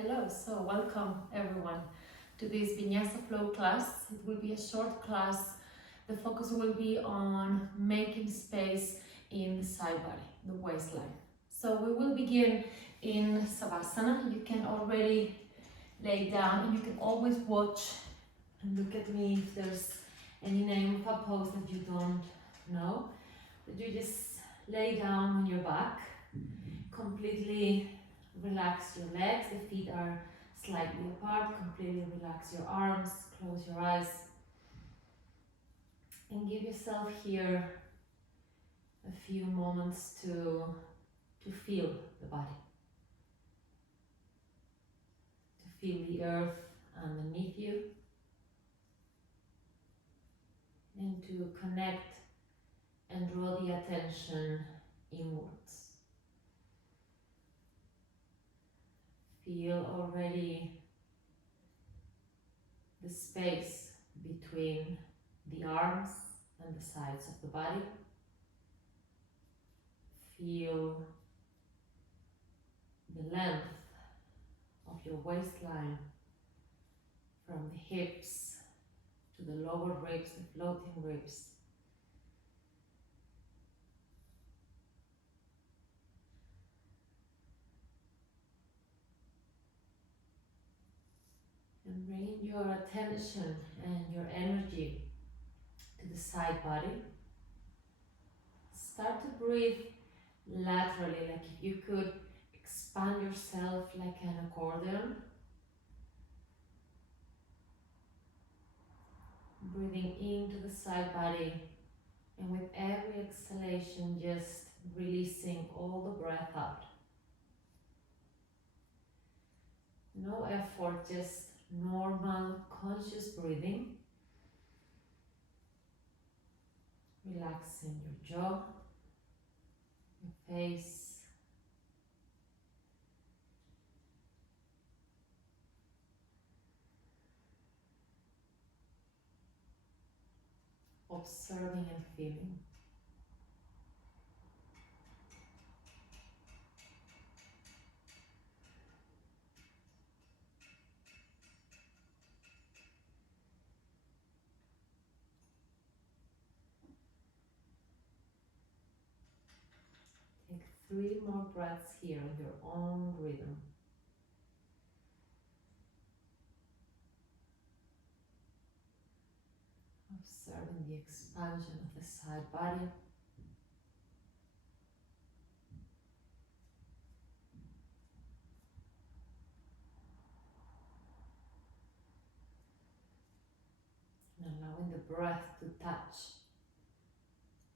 Hello, so welcome everyone to this Vinyasa Flow class. It will be a short class. The focus will be on making space in the side body, the waistline. So we will begin in Savasana. You can already lay down and you can always watch and look at me if there's any name of a pose that you don't know. But you just lay down on your back, completely relax your legs, the feet are slightly apart, completely relax your arms, close your eyes, and give yourself here a few moments to feel the body, to feel the earth underneath you, and to connect and draw the attention inwards. Feel already the space between the arms and the sides of the body. Feel the length of your waistline from the hips to the lower ribs, the floating ribs. And bring your attention and your energy to the side body. Start to breathe laterally, like if you could expand yourself like an accordion. Breathing into the side body, and with every exhalation just releasing all the breath out. No effort, just normal conscious breathing. Relaxing your jaw, your face, observing and feeling. Take 3 more breaths here on your own rhythm. Observing the expansion of the side body. And allowing the breath to touch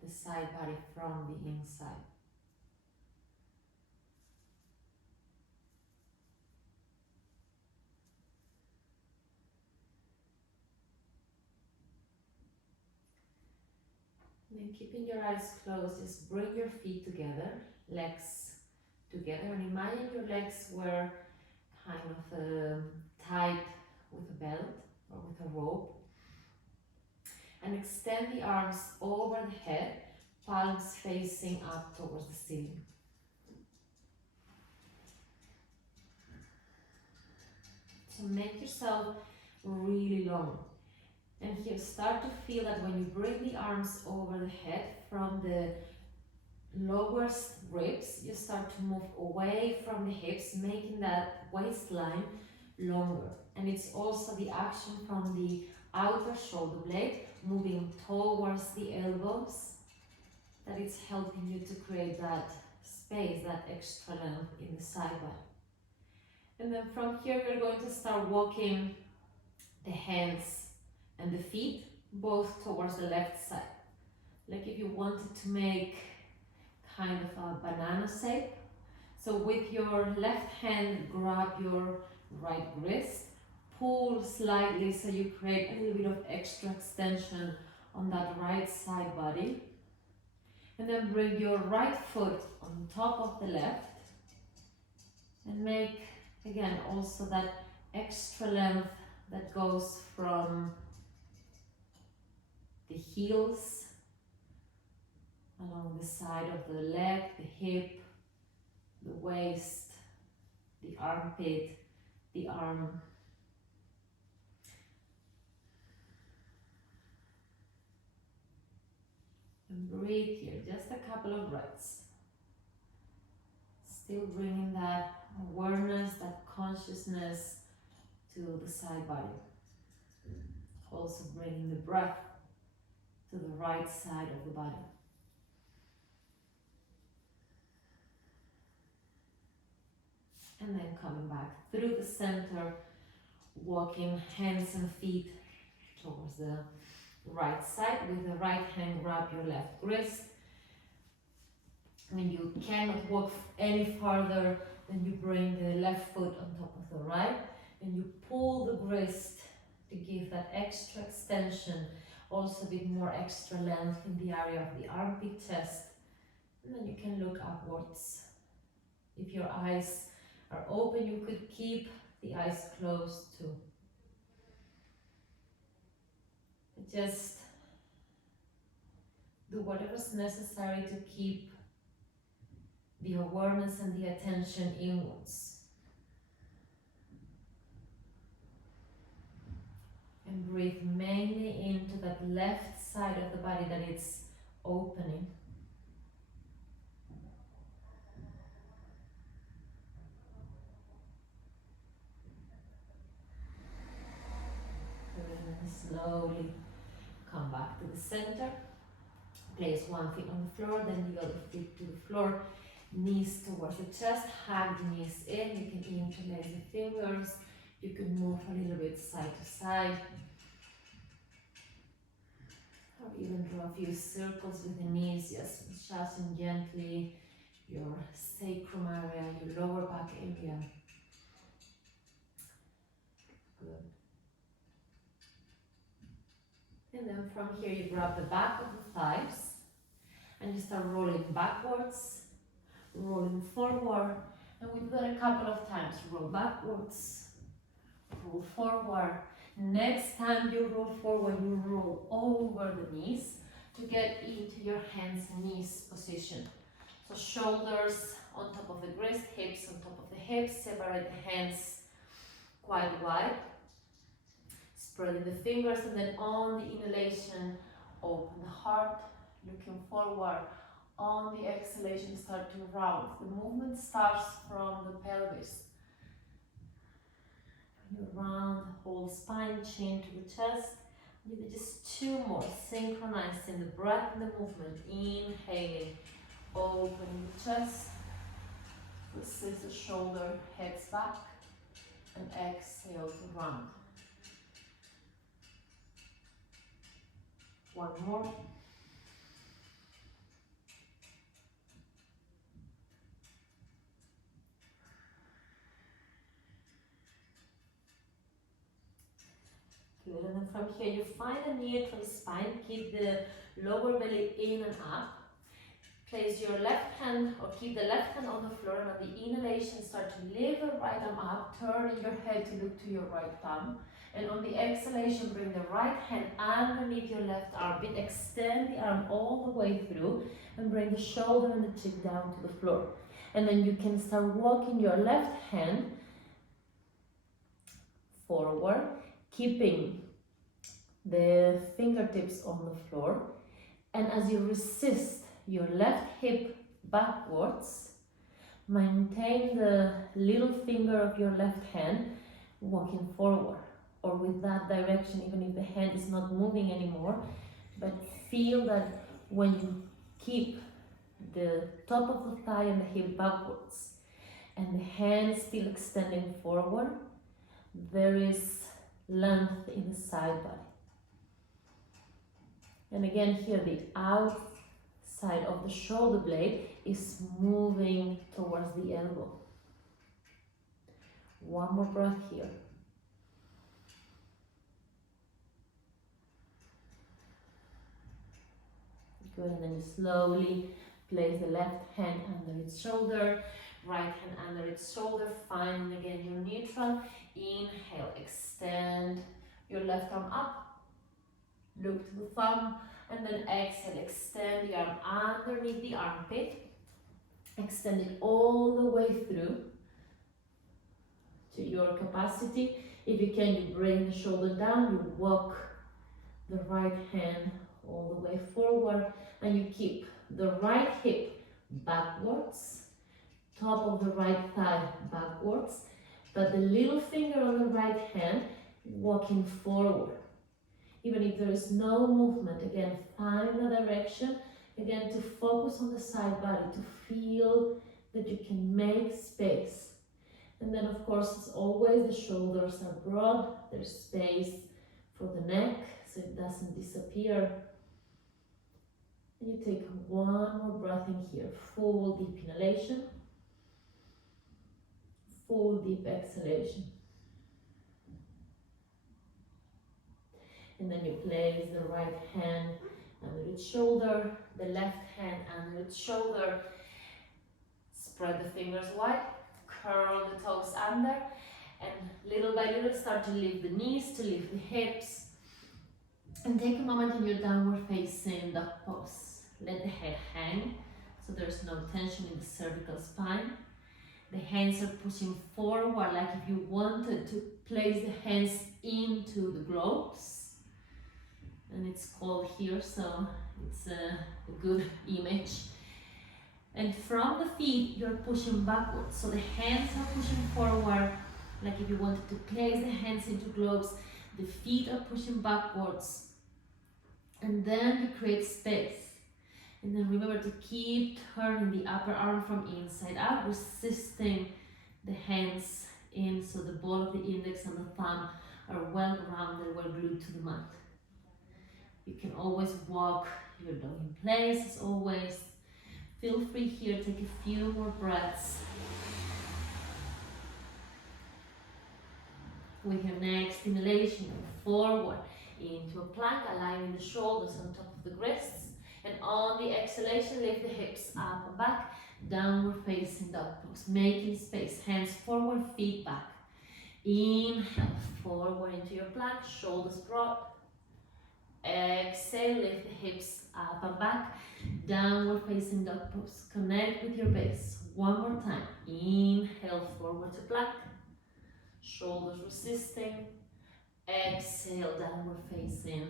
the side body from the inside. And then keeping your eyes closed, just bring your feet together, legs together, and imagine your legs were kind of tied with a belt or with a rope. And extend the arms over the head, palms facing up towards the ceiling. So make yourself really long. And here start to feel that when you bring the arms over the head from the lowest ribs, you start to move away from the hips, making that waistline longer. And it's also the action from the outer shoulder blade moving towards the elbows that it's helping you to create that space, that extra length in the side body. And then from here we're going to start walking the hands and the feet both towards the left side. Like if you wanted to make kind of a banana shape. So with your left hand, grab your right wrist, pull slightly so you create a little bit of extra extension on that right side body. And then bring your right foot on top of the left and make, again, also that extra length that goes from the heels along the side of the leg, the hip, the waist, the armpit, the arm. And breathe here, just a couple of breaths. Still bringing that awareness, that consciousness to the side body. Also bringing the breath to the right side of the body. And then coming back through the center, walking hands and feet towards the right side. With the right hand, grab your left wrist. When you cannot walk any farther, then you bring the left foot on top of the right, and you pull the wrist to give that extra extension, also a bit more extra length in the area of the armpit, chest, and then you can look upwards. If your eyes are open, you could keep the eyes closed too. Just do whatever's necessary to keep the awareness and the attention inwards. And breathe mainly into that left side of the body that it's opening. And then slowly come back to the center. Place one foot on the floor, then the other foot to the floor. Knees towards the chest, hug the knees in. You can interlace the fingers. You can move a little bit side to side. Or even draw a few circles with the knees, just massaging gently your sacrum area, your lower back area. Good. And then from here you grab the back of the thighs and you start rolling backwards, rolling forward, and we've done a couple of times. Roll backwards, roll forward. Next time you roll forward, you roll over the knees to get into your hands and knees position. So shoulders on top of the wrist, hips on top of the hips, separate the hands quite wide. Spreading the fingers, and then on the inhalation, open the heart, looking forward. On the exhalation, start to round. The movement starts from the pelvis. You round the whole spine, chin to the chest. You do just two more, synchronizing the breath and the movement. Inhaling, opening the chest. Resist the shoulder, heads back, and exhale to round. One more. Good, and then from here you find a neutral spine. Keep the lower belly in and up. Place your left hand, or keep the left hand on the floor, and on the inhalation start to lift the right arm up, turning your head to look to your right thumb. And on the exhalation, bring the right hand underneath your left armpit, extend the arm all the way through, and bring the shoulder and the chin down to the floor. And then you can start walking your left hand forward, keeping the fingertips on the floor. And as you resist your left hip backwards, maintain the little finger of your left hand walking forward, or with that direction, even if the hand is not moving anymore. But feel that when you keep the top of the thigh and the hip backwards, and the hand still extending forward, there is length in the side body. And again here, the outside of the shoulder blade is moving towards the elbow. One more breath here. Good, and then you slowly place the left hand under its shoulder, right hand under its shoulder, finding again your neutral. Inhale, extend your left arm up, look to the thumb, and then exhale, extend the arm underneath the armpit, extend it all the way through to your capacity. If you can, you bring the shoulder down, you walk the right hand all the way forward, and you keep the right hip backwards, top of the right thigh backwards, but the little finger on the right hand walking forward. Even if there is no movement, again, find the direction, again, to focus on the side body, to feel that you can make space. And then, of course, as always, the shoulders are broad, there's space for the neck, so it doesn't disappear. And you take one more breath in here, full deep inhalation, full deep exhalation. And then you place the right hand under its shoulder, the left hand under its shoulder. Spread the fingers wide, curl the toes under, and little by little start to lift the knees, to lift the hips. And take a moment in your downward facing dog pose. Let the head hang, so there's no tension in the cervical spine. The hands are pushing forward, like if you wanted to place the hands into the globes. And it's cold here, so it's a good image. And from the feet, you're pushing backwards. So the hands are pushing forward, like if you wanted to place the hands into globes. The feet are pushing backwards. And then you create space. And then remember to keep turning the upper arm from inside out, resisting the hands in, so the ball of the index and the thumb are well grounded, well glued to the mat. You can always walk your dog in place, as always. Feel free here, take a few more breaths. With your next inhalation, forward into a plank, aligning the shoulders on top of the wrists. And on the exhalation, lift the hips up and back, downward facing dog pose, making space, hands forward, feet back. Inhale, forward into your plank, shoulders broad. Exhale, lift the hips up and back, downward facing dog pose. Connect with your base. One more time. Inhale, forward to plank, shoulders resisting. Exhale, downward facing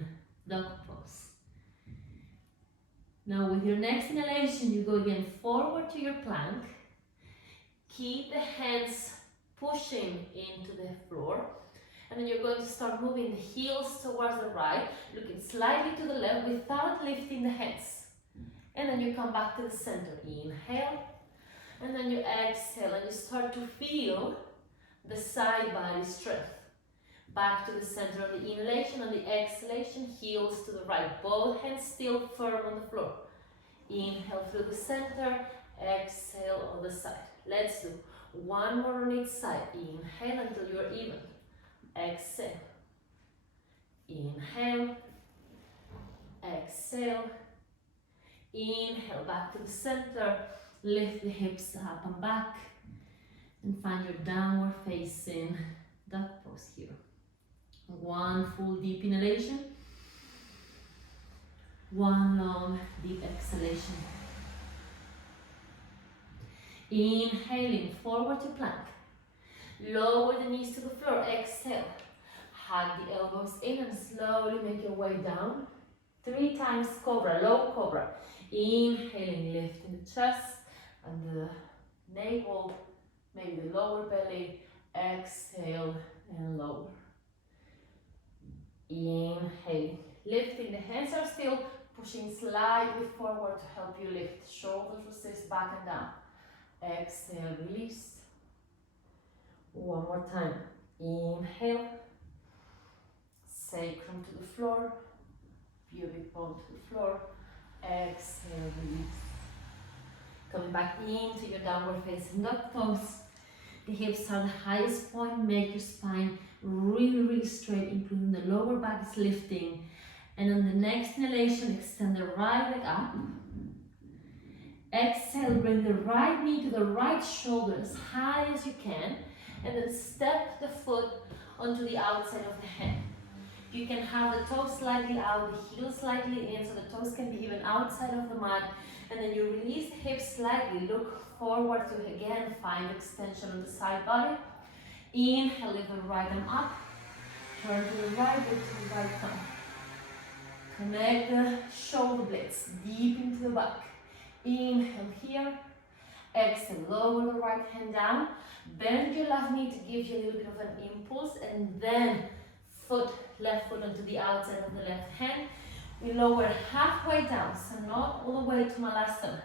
dog pose. Now with your next inhalation, you go again forward to your plank. Keep the hands pushing into the floor. And then you're going to start moving the heels towards the right, looking slightly to the left without lifting the hands. And then you come back to the center. Inhale. And then you exhale and you start to feel the side body strength. Back to the center of the inhalation, and the exhalation, heels to the right. Both hands still firm on the floor. Inhale through the center, exhale on the side. Let's do one more on each side. Inhale until you're even. Exhale. Inhale. Exhale. Inhale back to the center. Lift the hips up and back. And find your downward facing dog pose here. One full deep inhalation. One long deep exhalation. Inhaling forward to plank. Lower the knees to the floor. Exhale. Hug the elbows in and slowly make your way down. 3 times cobra, low cobra. Inhaling, lifting the chest and the navel, maybe the lower belly. Exhale and lower. Inhale, lifting. The hands are still pushing slightly forward to help you lift. Shoulders resist back and down. Exhale, release. One more time. Inhale. Sacrum to the floor. Pubic bone to the floor. Exhale, release. Coming back into your downward facing dog pose. The hips are the highest point. Make your spine really straight, including the lower back is lifting. And on the next inhalation, extend the right leg up. Exhale, bring the right knee to the right shoulder as high as you can. And then step the foot onto the outside of the hand. You can have the toes slightly out, the heel slightly in, so the toes can be even outside of the mat. And then you release the hips slightly, look forward to again find extension on the side body. Inhale, lift the right arm up. Turn to the right, look to the right thumb. Connect the shoulder blades deep into the back. Inhale here. Exhale, lower the right hand down. Bend your left knee to give you a little bit of an impulse, and then left foot onto the outside of the left hand. We lower halfway down, so not all the way to Malasana.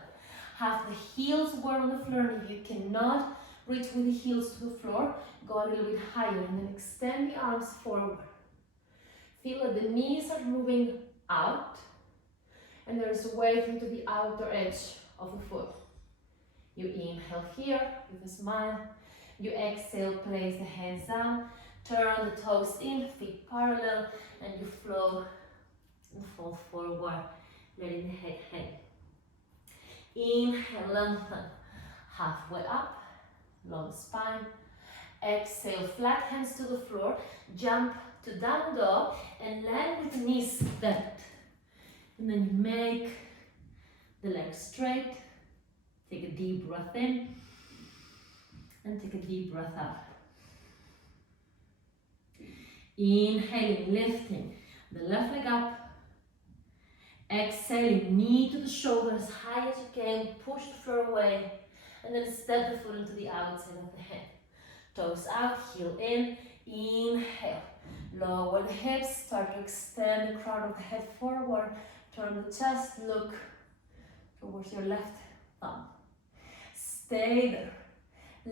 Have the heels were on the floor, and if you cannot reach with the heels to the floor, go a little bit higher, and then extend the arms forward. Feel that the knees are moving out, and there's a weight into the outer edge of the foot. You inhale here with a smile. You exhale, place the hands down, turn the toes in, feet parallel, and you flow and fall forward, letting the head hang. Inhale, lengthen, halfway up, long spine. Exhale, flat hands to the floor, jump to down dog, and land with the knees bent. And then you make the legs straight. Take a deep breath in, and take a deep breath out. Inhaling, lifting the left leg up. Exhaling, knee to the shoulder as high as you can, push the floor away, and then step the foot into the outside of the hand. Toes out, heel in, inhale. Lower the hips, start to extend the crown of the head forward, turn the chest, look towards your left thumb. Stay there.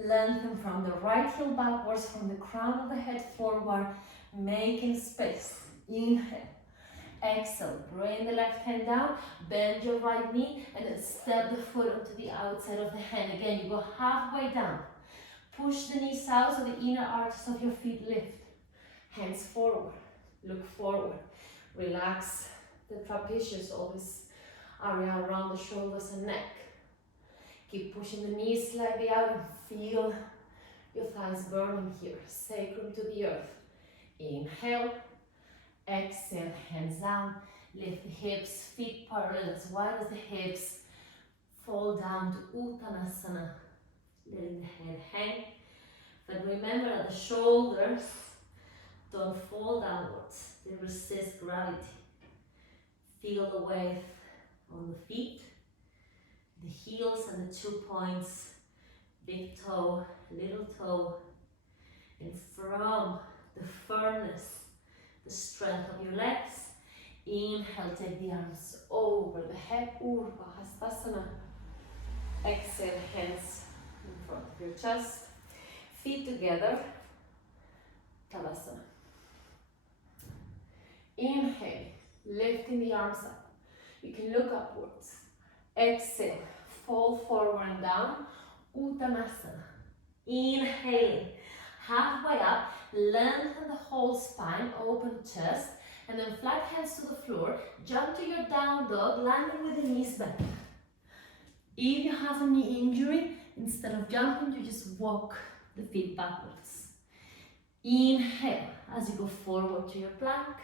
Lengthen from the right heel backwards, from the crown of the head forward, making space. Inhale. Exhale. Bring the left hand down, bend your right knee, and then step the foot onto the outside of the hand. Again, you go halfway down. Push the knees out so the inner arches of your feet lift. Hands forward. Look forward. Relax the trapezius, all this area around the shoulders and neck. Keep pushing the knees slightly out and feel your thighs burning here. Sacrum to the earth. Inhale. Exhale, hands down. Lift the hips, feet parallel as wide as the hips. Fall down to Uttanasana. Letting the head hang. But remember that the shoulders don't fall downwards. They resist gravity. Feel the weight on the feet. The heels and the 2 points, big toe, little toe, and from the firmness, the strength of your legs, inhale, take the arms over the head, Urdhva Hastasana. Exhale, hands in front of your chest, feet together, Tadasana. Inhale, lifting the arms up. You can look upwards. Exhale, fall forward and down, Uttanasana. Inhaling, halfway up, lengthen the whole spine, open chest, and then flat hands to the floor. Jump to your down dog, landing with the knees bent. If you have a knee injury, instead of jumping, you just walk the feet backwards. Inhale, as you go forward to your plank.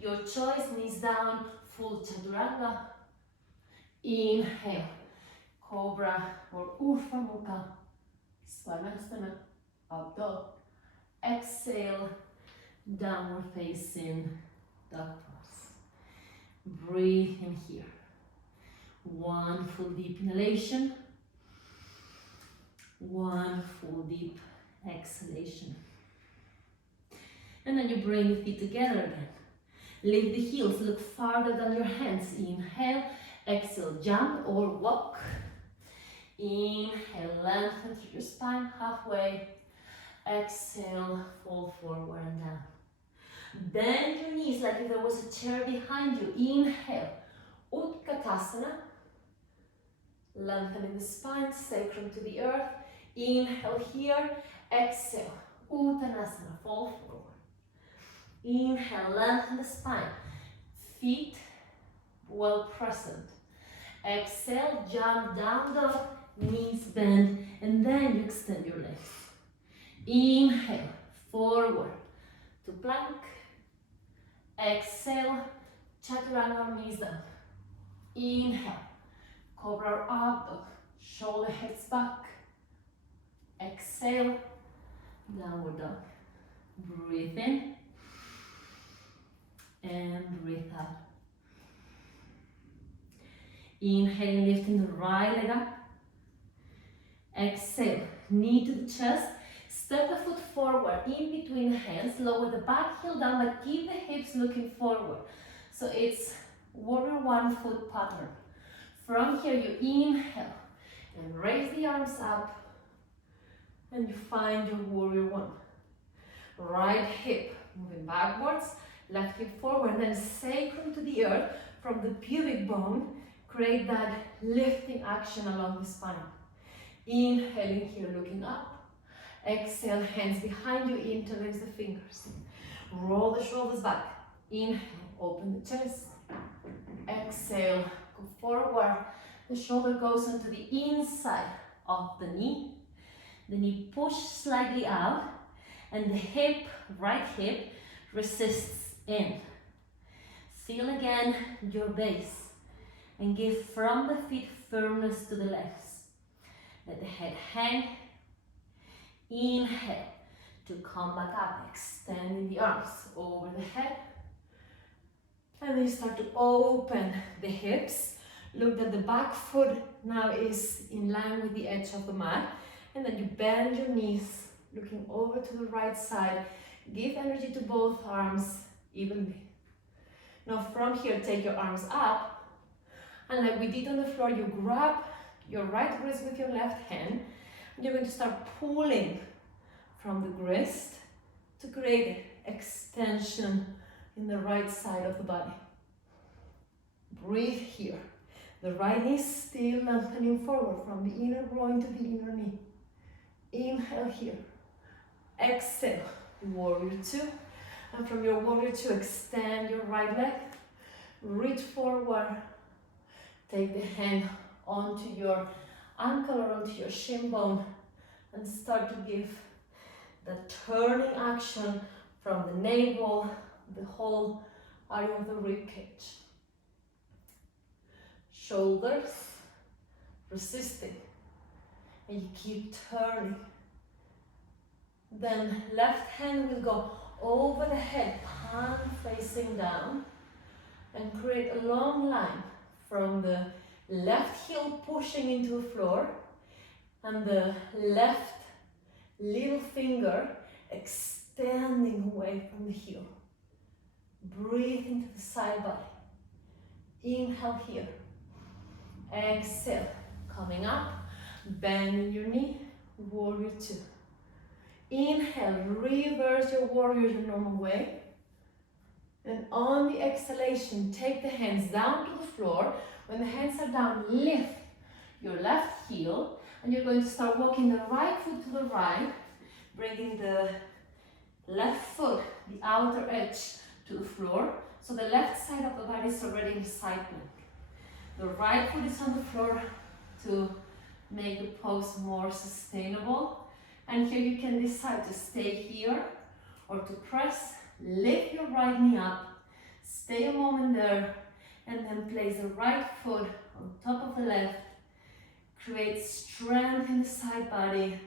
Your choice, knees down, full chaturanga. Inhale, Cobra or Urdhva Mukha, Svanasana, up dog. Exhale, downward facing dog pose. Breathe in here. One full deep inhalation. One full deep exhalation. And then you bring the feet together again. Lift the heels, look farther than your hands. Inhale. Exhale, jump or walk. Inhale, lengthen through your spine halfway. Exhale, fall forward and down. Bend your knees like if there was a chair behind you. Inhale, Utkatasana. Lengthening the spine, sacrum to the earth. Inhale here. Exhale, Uttanasana, fall forward. Inhale, lengthen the spine. Feet well present. Exhale, jump down dog, knees bend, and then you extend your legs. Inhale, forward to plank. Exhale, chaturanga, knees down. Inhale, cobra or up dog, shoulder heads back. Exhale, Downward dog. Breathe in and breathe out. Inhale, lifting the right leg up. Exhale, knee to the chest. Step the foot forward in between the hands. Lower the back heel down, but keep the hips looking forward. So it's warrior one foot pattern. From here, you inhale and raise the arms up. And you find your warrior one. Right hip moving backwards, left hip forward, then sacrum to the earth from the pubic bone. Create that lifting action along the spine. Inhaling here, looking up. Exhale, hands behind you, interlace the fingers. Roll the shoulders back. Inhale, open the chest. Exhale, go forward. The shoulder goes onto the inside of the knee. The knee pushes slightly out, and the hip, right hip, resists in. Feel again your base, and give from the feet firmness to the legs. Let the head hang. Inhale to come back up, extending the arms over the head. And then you start to open the hips. Look that the back foot now is in line with the edge of the mat. And then you bend your knees, looking over to the right side. Give energy to both arms evenly. Now from here, take your arms up. And like we did on the floor, you grab your right wrist with your left hand. And you're going to start pulling from the wrist to create extension in the right side of the body. Breathe here. The right knee still lengthening forward from the inner groin to the inner knee. Inhale here. Exhale, warrior two. And from your warrior two, extend your right leg. Reach forward. Take the hand onto your ankle or onto your shin bone and start to give the turning action from the navel, the whole area of the rib cage. Shoulders resisting, and you keep turning. Then left hand will go over the head, palm facing down, and create a long line from the left heel pushing into the floor and the left little finger extending away from the heel. Breathe into the side body. Inhale here. Exhale, coming up, bending your knee, warrior two. Inhale, reverse your warrior your normal way. And on the exhalation, take the hands down to the floor. When the hands are down, lift your left heel, and you're going to start walking the right foot to the right, bringing the left foot, the outer edge, to the floor. So the left side of the body is already in side plank. The right foot is on the floor to make the pose more sustainable. And here you can decide to stay here or to press. Lift your right knee up, stay a moment there, and then place the right foot on top of the left. Create strength in the side body.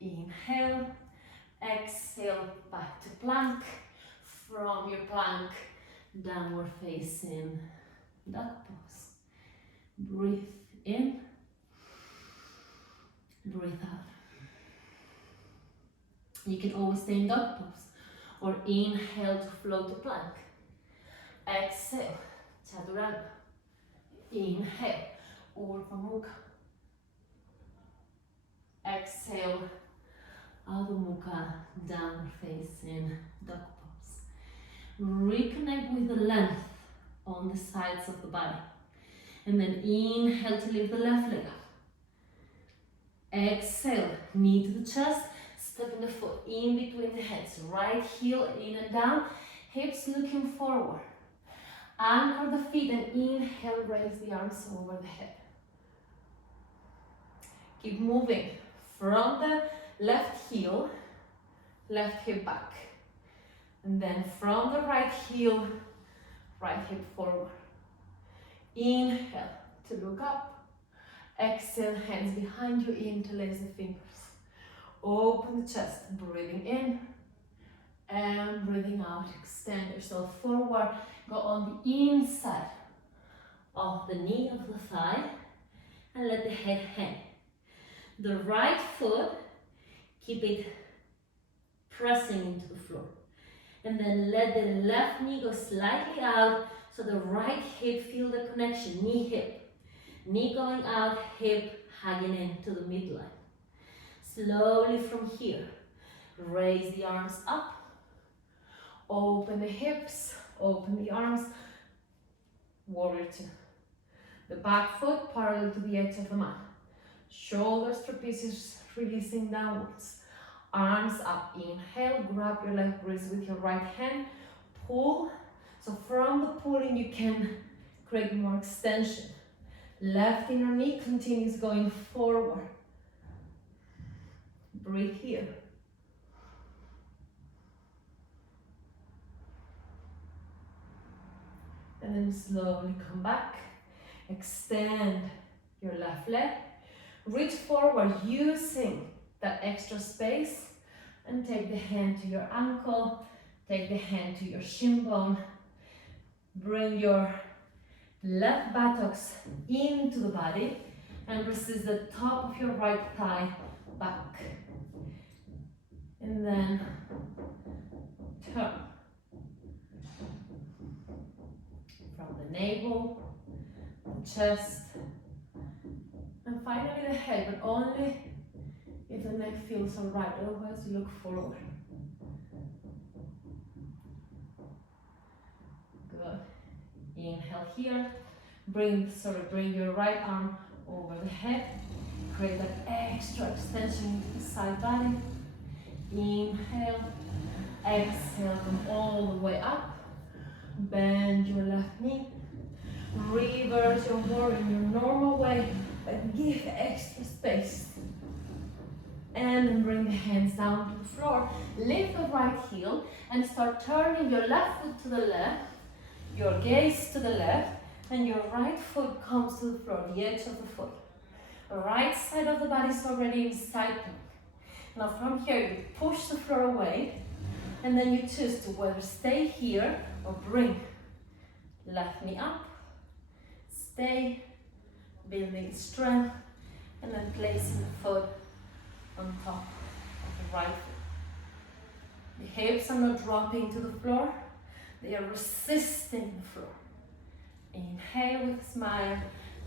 Inhale, exhale, back to plank. From your plank, downward facing dog pose. Breathe in, breathe out. You can always stay in dog pose or inhale to float to plank. Exhale, chaturanga. Inhale, Urdhva Mukha. Exhale, Adho Mukha, downward facing dog pose. Reconnect with the length on the sides of the body. And then inhale to lift the left leg up. Exhale, knee to the chest. Stepping the foot in between the heads. Right heel in and down. Hips looking forward. Anchor the feet and inhale, raise the arms over the head. Keep moving from the left heel, left hip back. And then from the right heel, right hip forward. Inhale to look up. Exhale, hands behind you, interlace the fingers. Open the chest, breathing in and breathing out. Extend yourself forward. Go on the inside of the knee of the thigh and let the head hang. The right foot, keep it pressing into the floor. And then let the left knee go slightly out so the right hip feel the connection, knee hip. Knee going out, hip hugging into the midline. Slowly from here, raise the arms up. Open the hips, open the arms. Warrior two. The back foot parallel to the edge of the mat. Shoulders, trapezius releasing downwards. Arms up, inhale, grab your left wrist with your right hand, pull. So from the pulling you can create more extension. Left inner knee continues going forward. Breathe here. And then slowly come back. Extend your left leg. Reach forward using that extra space and take the hand to your ankle, take the hand to your shin bone. Bring your left buttocks into the body and resist the top of your right thigh back. And then turn. From the navel, the chest, and finally the head, but only if the neck feels alright, otherwise you look forward. Good. Inhale here. Bring your right arm over the head. Create that extra extension into the side body. Inhale. Exhale, come all the way up. Bend your left knee. Reverse your warrior in your normal way, but give extra space. And then bring the hands down to the floor. Lift the right heel and start turning your left foot to the left, your gaze to the left, and your right foot comes to the floor, the edge of the foot. The right side of the body is already in side plank. Now from here you push the floor away, and then you choose to whether stay here or bring left knee up, stay, building strength, and then placing the foot on top of the right foot. The hips are not dropping to the floor, they are resisting the floor. Inhale with a smile,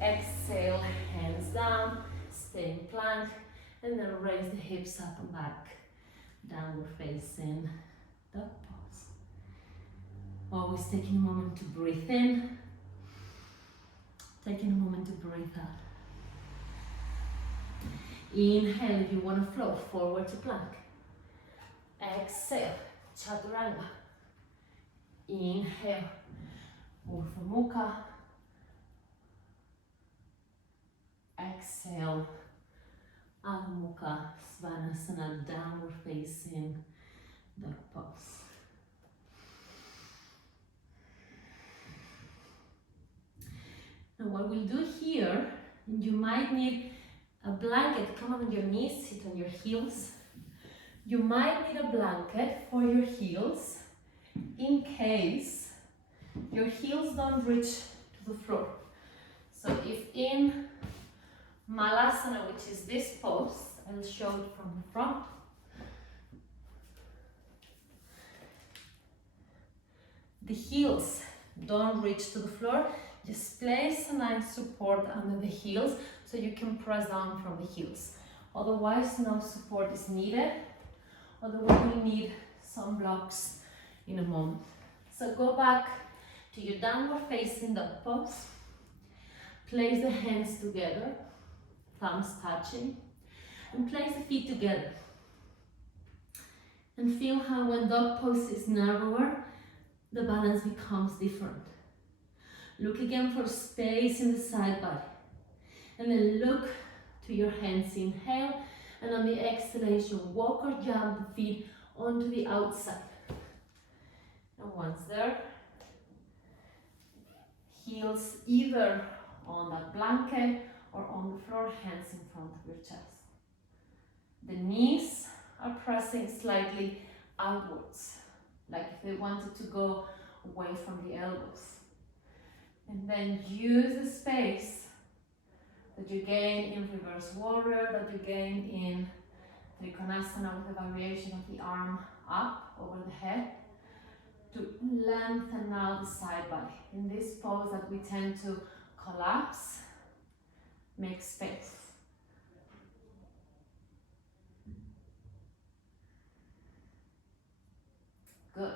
exhale, hands down, stay in plank, and then raise the hips up and back. Downward facing dog pose. Always taking a moment to breathe in, taking a moment to breathe out. Inhale if you want to flow forward to plank. Exhale, chaturanga. Inhale, Urdhva Mukha. Exhale, Adho Mukha Svanasana, downward facing dog pose. Now what we'll do here, you might need a blanket. Come on your knees, sit on your heels. You might need a blanket for your heels in case your heels don't reach to the floor. So if in Malasana, which is this pose, I'll show it from the front. The heels don't reach to the floor. Just place a nice support under the heels so you can press down from the heels. Otherwise, no support is needed. Otherwise, we need some blocks in a moment. So go back to your downward facing dog pose. Place the hands together, thumbs touching, and place the feet together. And feel how when dog pose is narrower, the balance becomes different. Look again for space in the side body. And then look to your hands, inhale, and on the exhalation, walk or jump the feet onto the outside. And once there, heels either on that blanket or on the floor, hands in front of your chest. The knees are pressing slightly outwards, like if they wanted to go away from the elbows. And then use the space that you gain in reverse warrior, that you gain in Trikonasana with the variation of the arm up over the head, to lengthen out the side body. In this pose that we tend to collapse, make space. Good.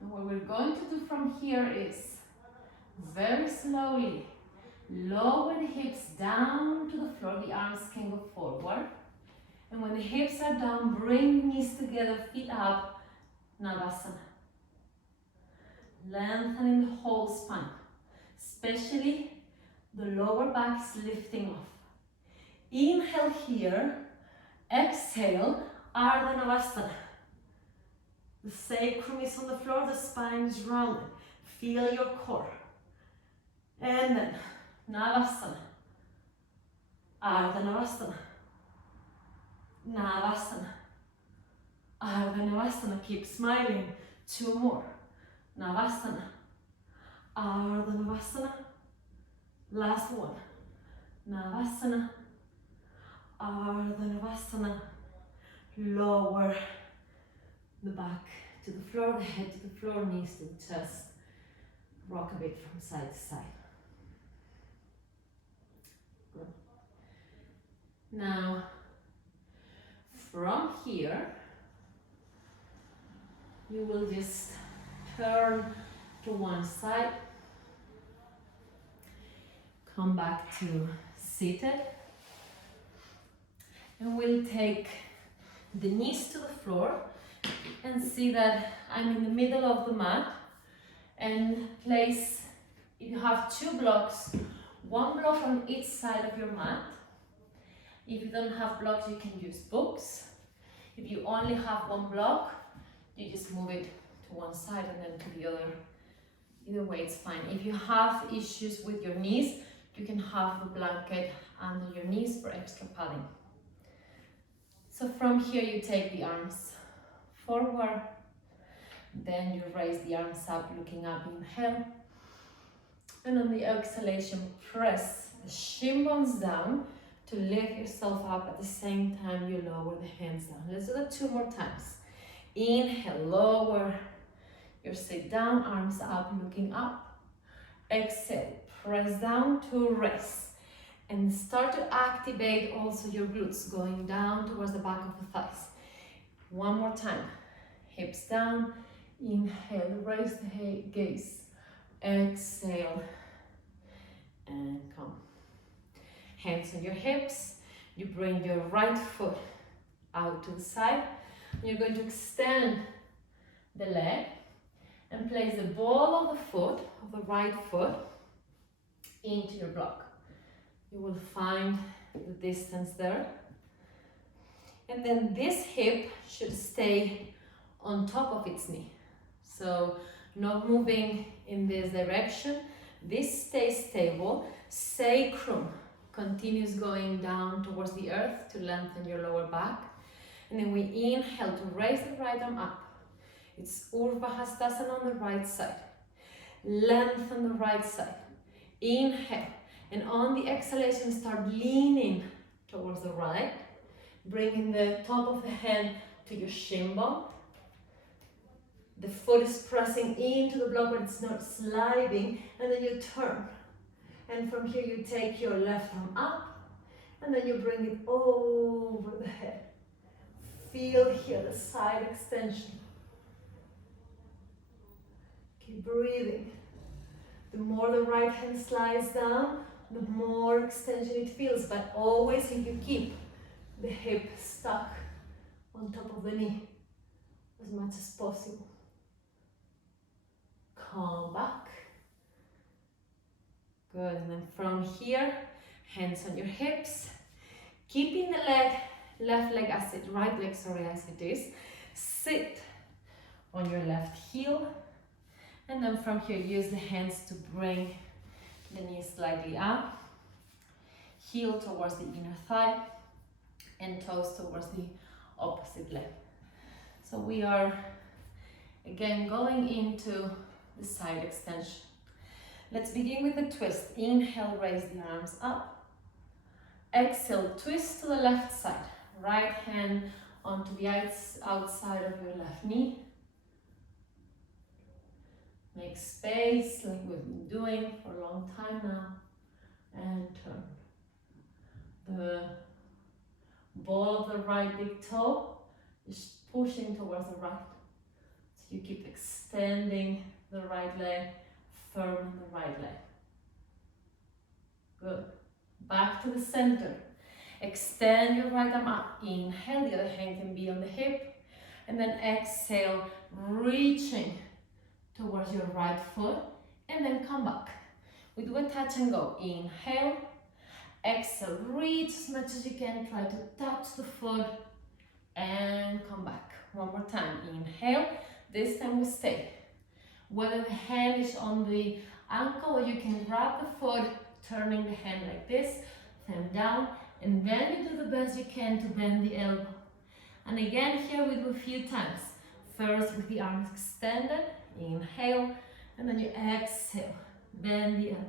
And what we're going to do from here is very slowly lower the hips down to the floor. The arms can go forward. And when the hips are down, bring knees together, feet up, Navasana. Lengthening the whole spine, especially the lower back is lifting off. Inhale here, exhale, Ardha Navasana. The sacrum is on the floor, the spine is rounded. Feel your core. And then Navasana, Ardha Navasana, Navasana, Ardha Navasana. Keep smiling. 2 more. Navasana, Ardha Navasana. Last one. Navasana, Ardha Navasana. Lower the back to the floor, the head to the floor, knees to the chest. Rock a bit from side to side. Good. Now, from here, you will just turn to one side. Come back to seated. And we'll take the knees to the floor and see that I'm in the middle of the mat, and place, if you have 2 blocks, 1 block on each side of your mat. If you don't have blocks, you can use books. If you only have 1 block, you just move it to one side and then to the other. Either way, it's fine. If you have issues with your knees, you can have the blanket under your knees for extra padding. So from here, you take the arms forward, then you raise the arms up, looking up, inhale. And on the exhalation, press the shin bones down to lift yourself up. At the same time, you lower the hands down. Let's do that 2 more times. Inhale, lower your sit down, arms up, looking up. Exhale, press down to rest. And start to activate also your glutes, going down towards the back of the thighs. 1 more time. Hips down. Inhale, raise the gaze. Exhale, and come. Hands on your hips. You bring your right foot out to the side. You're going to extend the leg and place the ball of the foot, of the right foot, into your block. You will find the distance there. And then this hip should stay on top of its knee. So not moving in this direction. This stays stable. Sacrum continues going down towards the earth to lengthen your lower back. And then we inhale to raise the right arm up. It's Urdhva Hastasana on the right side. Lengthen the right side. Inhale. And on the exhalation, start leaning towards the right. Bringing the top of the hand to your shin bone. The foot is pressing into the block, but it's not sliding. And then you turn. And from here, you take your left arm up. And then you bring it over the head. Feel here the side extension. Keep breathing. The more the right hand slides down, the more extension it feels. But always, if you keep the hip stuck on top of the knee as much as possible. Come back. Good. And then from here, hands on your hips. Keeping the left leg as it, right leg, sorry, as it is. Sit on your left heel. And then from here, use the hands to bring the knees slightly up. Heel towards the inner thigh. and toes towards the opposite leg. So we are again going into the side extension. Let's begin with the twist. Inhale, raise the arms up. Exhale, twist to the left side. Right hand onto the outside of your left knee. Make space like we've been doing for a long time now. And turn. The ball of the right big toe is pushing towards the right. So you keep extending the right leg, firm the right leg. Good. Back to the center. Extend your right arm up. Inhale, the other hand can be on the hip. And then exhale, reaching towards your right foot. And then come back. We do a touch and go. Inhale. Exhale, reach as much as you can. Try to touch the foot. And come back. One more time. Inhale. This time we stay. Whether the hand is on the ankle or you can grab the foot, turning the hand like this, thumb down, and then you do the best you can to bend the elbow. And again, here we do a few times. First with the arms extended, inhale, and then you exhale, bend the elbow.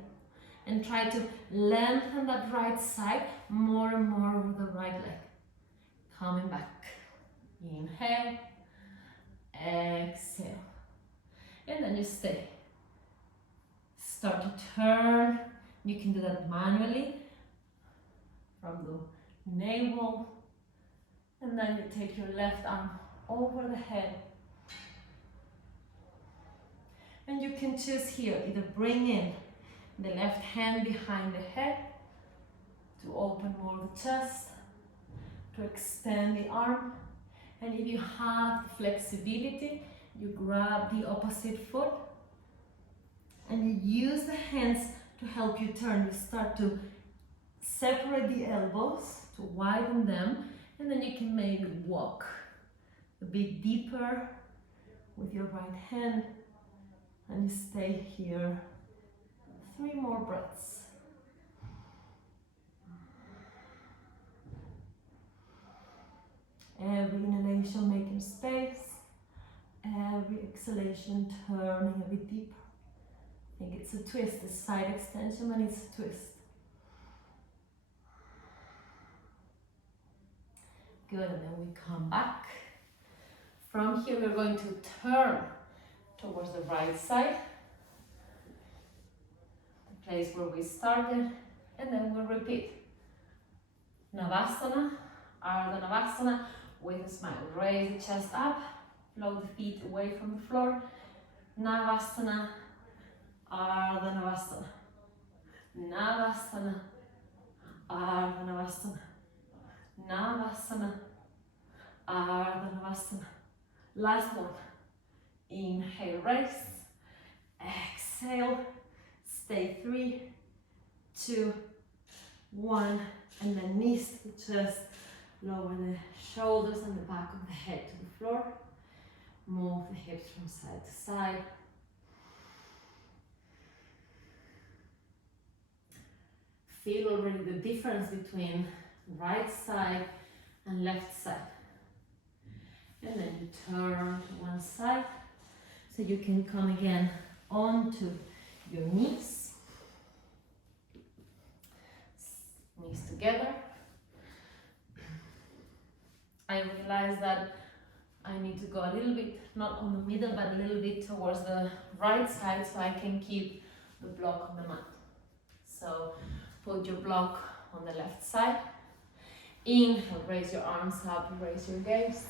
And try to lengthen that right side more and more with the right leg. Coming back. Inhale, exhale. And then you stay. Start to turn. You can do that manually from the navel. And then you take your left arm over the head. And you can choose here, either bring in the left hand behind the head to open more the chest, to extend the arm. And if you have the flexibility, you grab the opposite foot and you use the hands to help you turn. You start to separate the elbows to widen them, and then you can maybe walk a bit deeper with your right hand, and you stay here 3 more breaths. Every inhalation making space, every exhalation turning a bit deeper. I think it's a twist, a side extension, and it's a twist. Good, and then we come back. From here we're going to turn towards the right side, the place where we started, and then we'll repeat. Navasana, Ardha Navasana, with a smile. Raise the chest up, float the feet away from the floor. Navasana, Ardha Navasana. Navasana, Ardha Navasana. Navasana, Ardha Navasana. Last one. Inhale, raise. Exhale. Stay 3, 2, 1. And then knees to the chest. Lower the shoulders and the back of the head to the floor. Move the hips from side to side. Feel already the difference between right side and left side. And then you turn to one side. So you can come again onto your knees. Knees together. I realize that I need to go a little bit, not on the middle, but a little bit towards the right side so I can keep the block on the mat. So put your block on the left side. Inhale, raise your arms up, raise your gaze.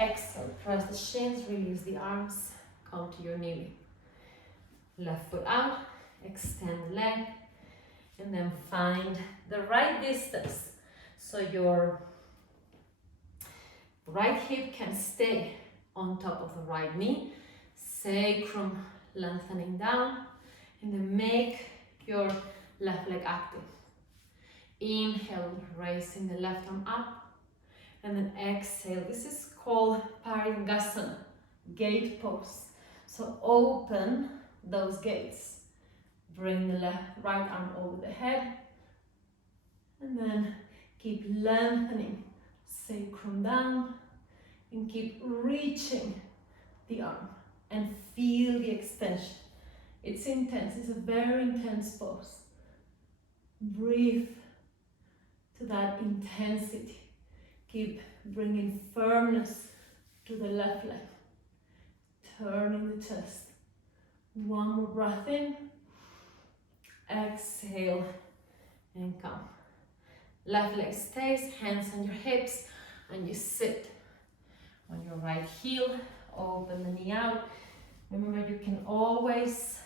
Exhale, press the shins, release the arms, come to your kneeling. Left foot out, extend the leg, and then find the right distance. So your right hip can stay on top of the right knee, sacrum lengthening down, and then make your left leg active. Inhale, raising the left arm up, and then exhale. This is called Paringasana, gate pose. So open those gates. Bring the right arm over the head, and then keep lengthening sacrum down, and keep reaching the arm and feel the extension. It's intense, it's a very intense pose. Breathe to that intensity. Keep bringing firmness to the left leg. Turning the chest. One more breath in. Exhale and come. Left leg stays, hands on your hips, and you sit on your right heel. Open the knee out. Remember, you can always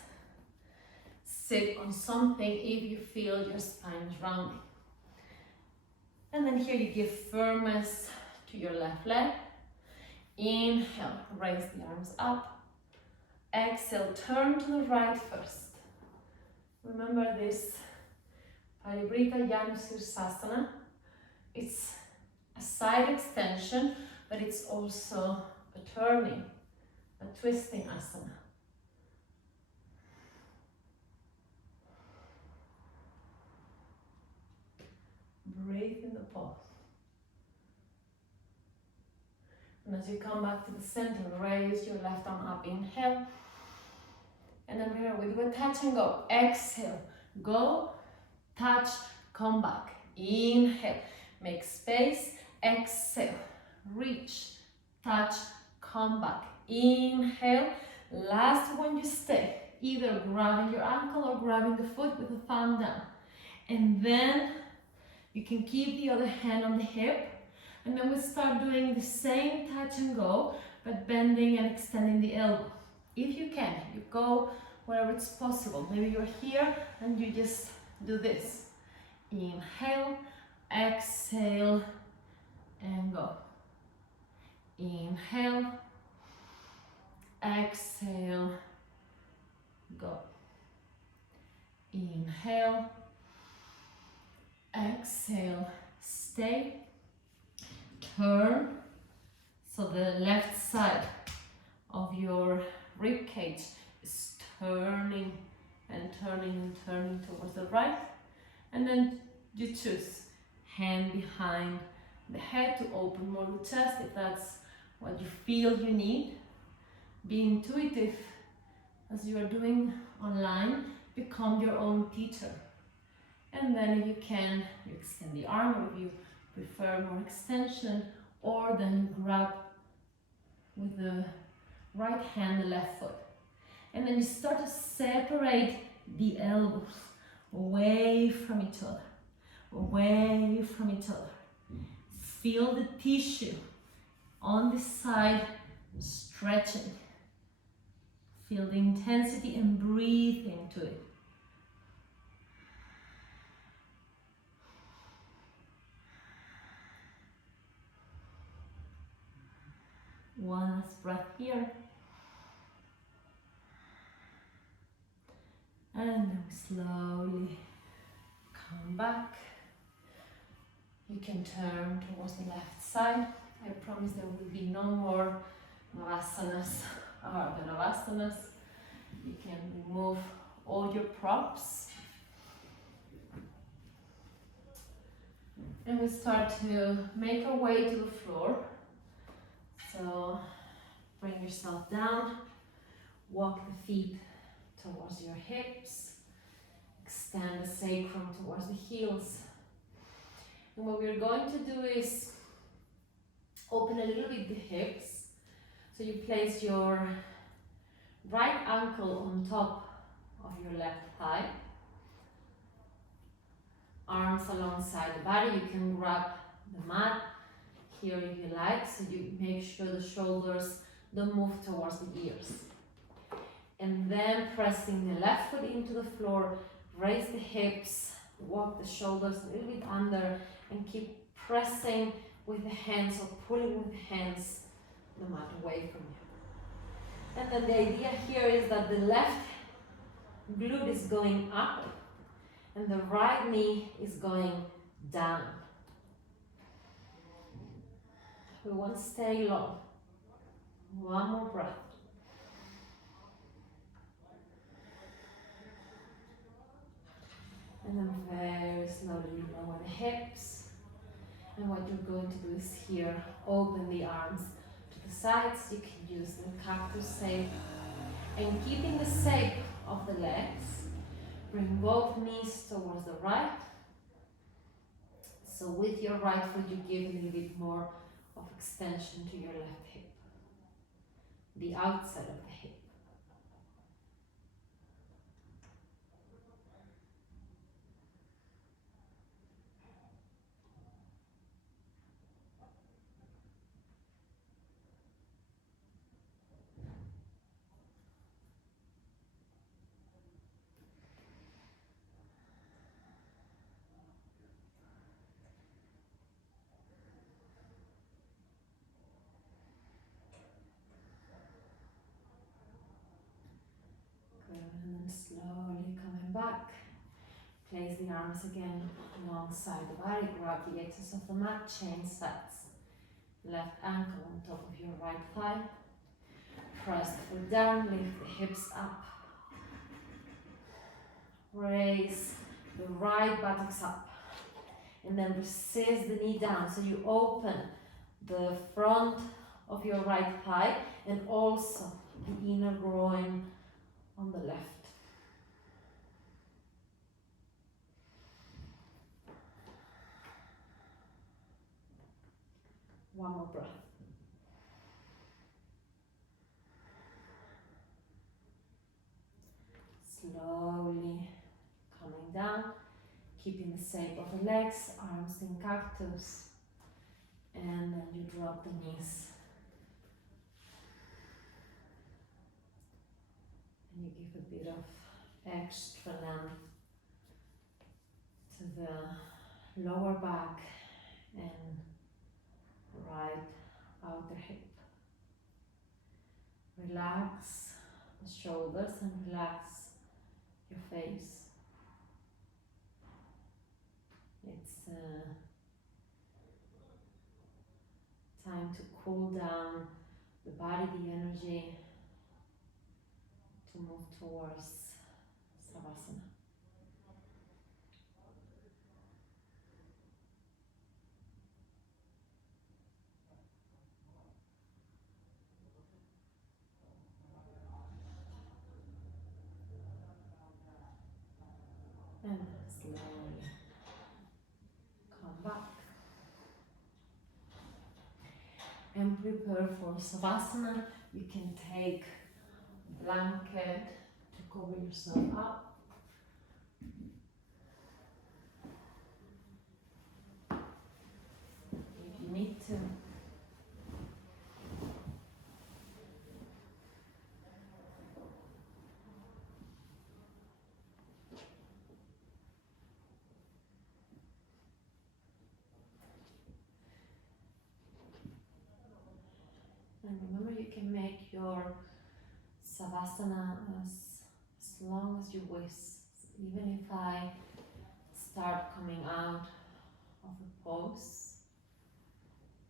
sit on something if you feel your spine is rounding. And then here you give firmness to your left leg. Inhale, raise the arms up. Exhale, turn to the right first. Remember this Parivrita Janu Sirsasana. It's a side extension, but it's also a turning, a twisting asana. Breathe in the pause. And as you come back to the center, raise your left arm up, inhale. And then here we do a touch and go. Exhale, go, touch, come back. Inhale, make space. Exhale, reach, touch, come back. Inhale, last one you stay. Either grabbing your ankle or grabbing the foot with the thumb down. And then you can keep the other hand on the hip. And then we start doing the same touch and go, but bending and extending the elbow. If you can, you go wherever it's possible. Maybe you're here and you just do this. Inhale, exhale, and go. Inhale, exhale, go. Inhale, exhale, stay. Turn, so the left side of your rib cage is turning and turning and turning towards the right. And then you choose hand behind the head to open more the chest if that's what you feel you need. Be intuitive as you are doing online. Become your own teacher. And then if you can, you extend the arm, or if you prefer more extension, or then you grab with the right hand the left foot. And then you start to separate the elbows away from each other, away from each other. Feel the tissue on this side stretching. Feel the intensity and breathe into it. One last breath here. And then we slowly come back. You can turn towards the left side. I promise there will be no more Navasanas or the Navasanas. You can remove all your props. And we start to make our way to the floor. So bring yourself down, walk the feet towards your hips, extend the sacrum towards the heels. And what we're going to do is open a little bit the hips. So you place your right ankle on top of your left thigh. Arms alongside the body. You can grab the mat here if you like, so you make sure the shoulders don't move towards the ears. And then pressing the left foot into the floor, raise the hips, walk the shoulders a little bit under, and keep pressing with the hands or pulling with the hands the mat away from you. And then the idea here is that the left glute is going up and the right knee is going down. We won't stay long. One more breath. And then very slowly lower the hips And what you're going to do is here, open the arms to the sides. You can use the cactus shape. And keeping the shape of the legs, bring both knees towards the right. So with your right foot, you give a little bit more of extension to your left hip, the outside of the hip. Good, and then slowly coming back. Place the arms again alongside the body. Grab the edges of the mat, chain sets. Left ankle on top of your right thigh. Press the foot down, lift the hips up. Raise the right buttocks up. And then resist the knee down. So you open the front of your right thigh and also the inner groin on the left. One more breath. Slowly coming down, keeping the shape of the legs, arms in cactus, and then you drop the knees. And you give a bit of extra length to the lower back and right outer hip. Relax the shoulders and relax your face. It's time to cool down the body, the energy, to move towards Savasana. And slowly come back. And prepare for Savasana. You can take a blanket to cover yourself up. If you need to. And remember, you can make your Savasana as long as you wish. Even if I start coming out of a pose,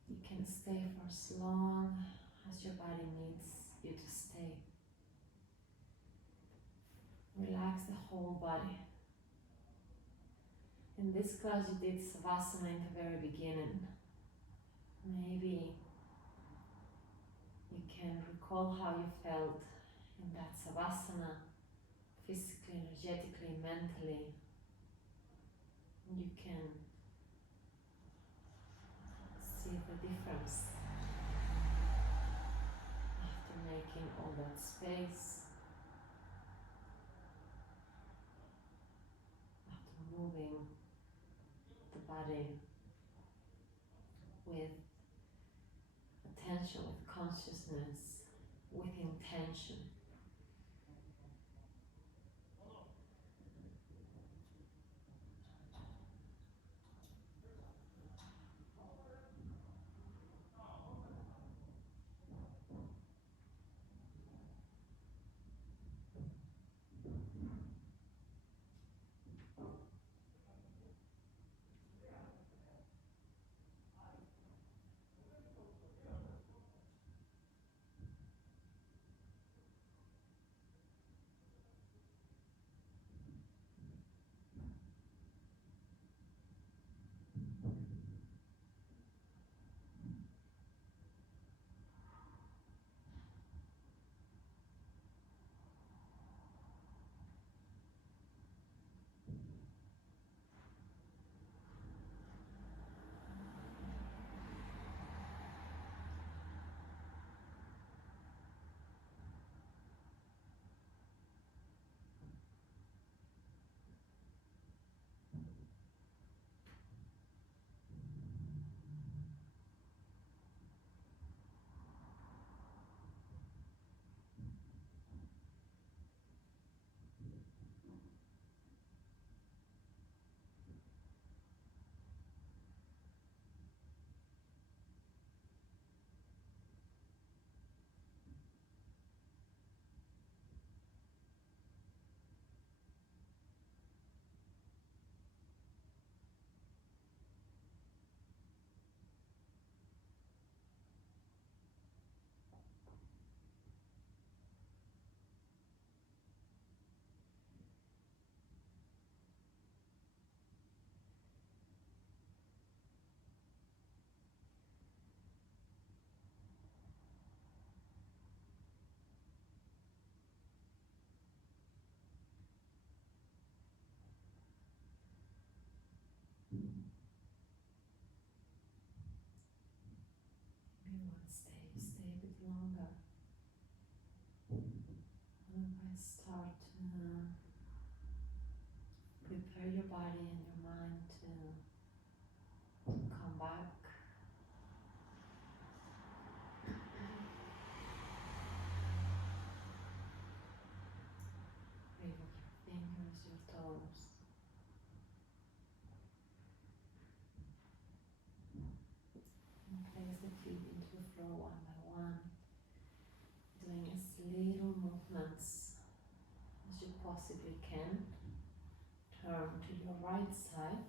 you can stay for as long as your body needs you to stay. Relax the whole body. In this class you did Savasana in the very beginning. Maybe you can recall how you felt in that Savasana, physically, energetically, mentally. And you can see the difference after making all that space, after moving the body with attention, with consciousness, with intention. longer. And I start to prepare your body and your mind to come back. Play with your fingers, your toes. And place the feet into the floor one by one, doing as little movements as you possibly can. Turn to your right side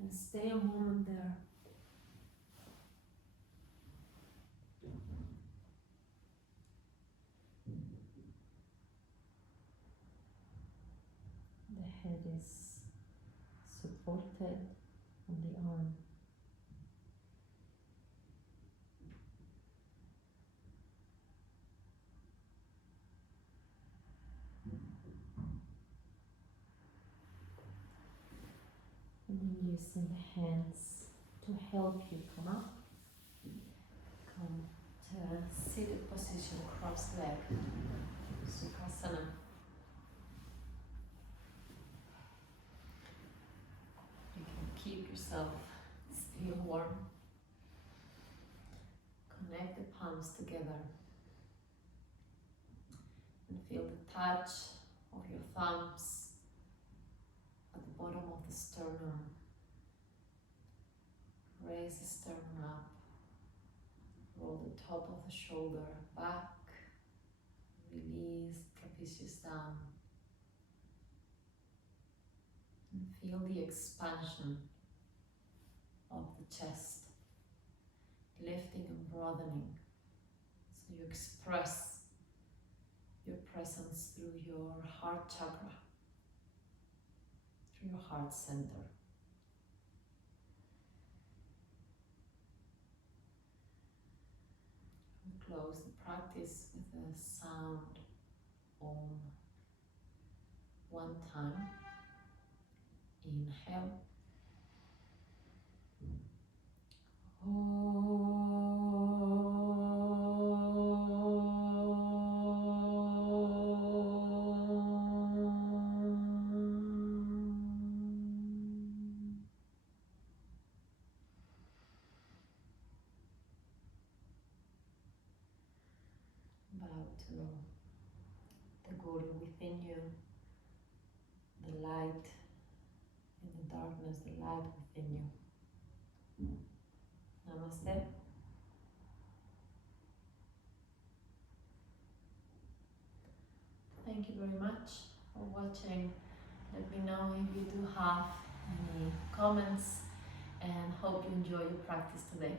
and stay a moment there. The head is supported on the arm. And then using the hands to help you come up. Come to seated position, cross-leg, Sukhasana. You can keep yourself still warm. Connect the palms together and feel the touch of your thumbs at the bottom of the sternum. Raise the sternum up. Roll the top of the shoulder back. Release trapezius down. And feel the expansion of the chest, lifting and broadening. So you express your presence through your heart chakra, through your heart center. We close the practice with a sound Om. One time. Inhale. Bow to the Guru within you, the light in the darkness, the light within you. Namaste. Thank you very much for watching. Let me know if you do have any comments, and hope you enjoy your practice today.